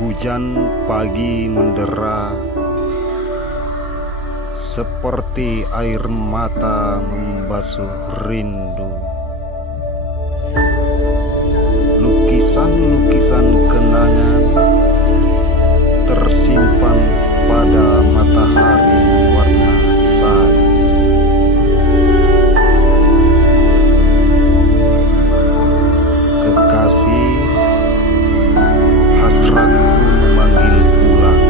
Hujan pagi mendera, seperti air mata membasuh rindu. Lukisan-lukisan kenangan tersimpan pada matahari warna salju. Kekasih, hasratku memanggil pulang.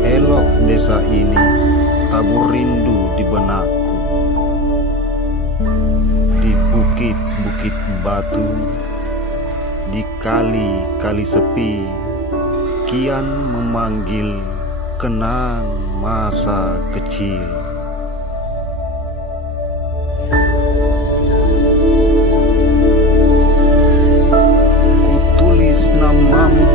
Elok desa ini, tabur rindu di benakku. Di bukit-bukit batu, di kali-kali sepi, kian memanggil kenang masa kecil. Kutulis namamu